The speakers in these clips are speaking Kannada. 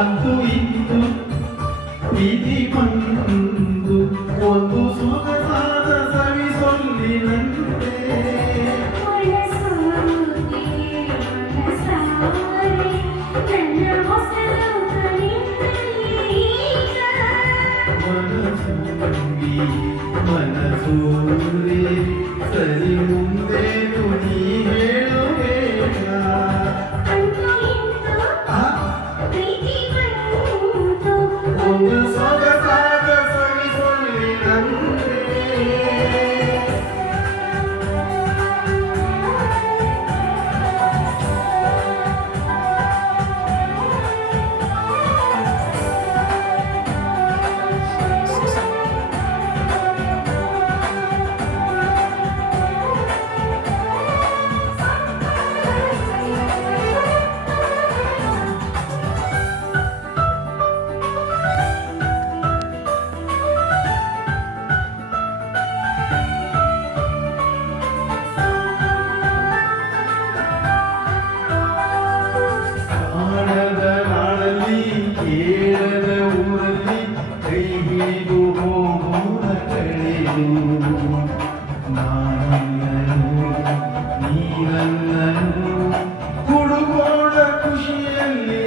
ಅಂತೂ ಇಂದು ಪ್ರೀತಿ ಬಂದು ಒಂದು ಸೊಗಸಾದ ಸವಿ ಸೊಲ್ಲಿನಂತೆ ಮನಸೂರಿ ಸರಿ ಮುಂದೇನು ನೀ ಹೇಳಬೇಕ ಒಂದು ಸೊಗಸಾದ ಸವಿ ಸೊಲ್ಲಿನಂತೆ ಕೇಳದ ಊರಲ್ಲಿ ಕೈ ಹಿಡಿದು ಹೋಗುವ ಕಳೆದು ನಾನನ್ನನು ನೀನನ್ನನು ಹುಡುಗೋಡ ಖುಷಿಯಲ್ಲಿ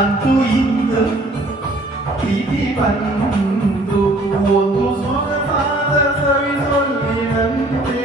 ಅಂತೂ ಇಂದು ಪ್ರೀತಿ ಬಂದು ಒಂದು ಸೊಗಸಾದ ಸವಿ ಸೊಲ್ಲಿನಂತೆ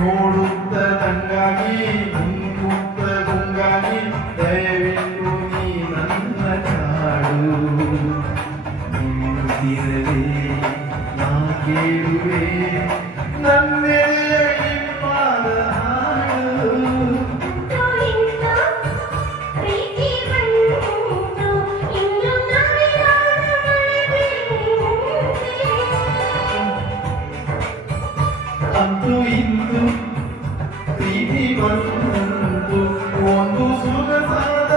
ನೋಡುತ್ತ ತಂಗಾಗಿ ಮುನ್ನುತ್ತ ಗುಂಗಾಗಿ ದಯವಿಟ್ಟು ನೀ ನನ್ನ ಕಾಡು ನಿಂತಿರದೆ ನಾ ಕೇಳುವೆ ನನ್ನೆದೆಯ ಇಂಪಾದ ಹಾಡು ಅಂತೂ ಇಂದು ಪ್ರೀತಿ ಬಂದು ಒಂದು ಸೊಗಸಾದ